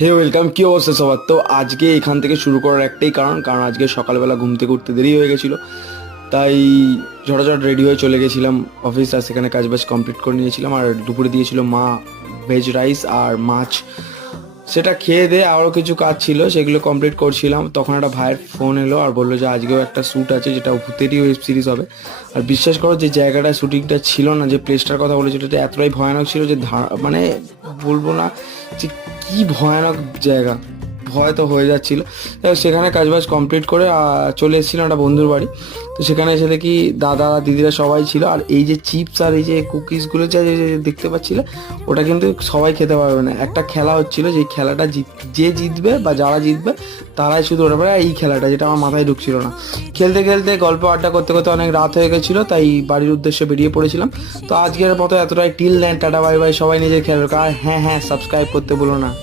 হে welcome, কি অবস্থা সবার? তো আজকে এখান থেকে শুরু করার একটাই কারণ আজকে সকালবেলা ঘুম থেকে উঠতে দেরি হয়ে গেছিলো। তাই ঝটাঝট রেডি হয়ে চলে গেছিলাম অফিস, আর সেখানে কাজবাজ কমপ্লিট করে নিয়েছিলাম। আর দুপুরে দিয়েছিল মা ভেজ রাইস আর মাছ, সেটা খেয়ে দিয়ে আরও কিছু কাজ ছিল সেগুলো কমপ্লিট করছিলাম। তখন একটা ভাইয়ের ফোন এলো আর বললো যে আজকেও একটা শ্যুট আছে, যেটা ভূতেরই ওয়েব সিরিজ হবে। আর বিশ্বাস করো, যে জায়গাটায় শ্যুটিংটা ছিল না, যে প্লেসটার কথা বলেছিল, এটা এতটাই ভয়ানক ছিল যে মানে বলবো না যে কি ভয়ানক জায়গা, ভয় তো হয়ে যাচ্ছিল। সেখানে কাজবাজ কমপ্লিট করে চলে এসেছিলাম একটা বন্ধুর বাড়ি। তো সেখানে এসে দেখি দাদা দিদিরা সবাই ছিল। আর এই যে চিপস আর এই যে কুকিজগুলো যে যে দেখতে পাচ্ছিলে, ওটা কিন্তু সবাই খেতে পারবে না। একটা খেলা হচ্ছিল, যে খেলাটা যে জিতবে বা যারা জিতবে তারাই শুধু ওটা পারে। এই খেলাটা, যেটা আমার মাথায় ঢুকছিল না, খেলতে খেলতে গল্প আড্ডা করতে করতে অনেক রাত হয়ে গেছিলো, তাই বাড়ির উদ্দেশ্যে বেরিয়ে পড়েছিলাম। তো আজকের মতো এতটাই, till then, tata bye bye, সবাই নিজের খেয়াল রাখো। আর হ্যাঁ হ্যাঁ, সাবস্ক্রাইব করতে বলো না।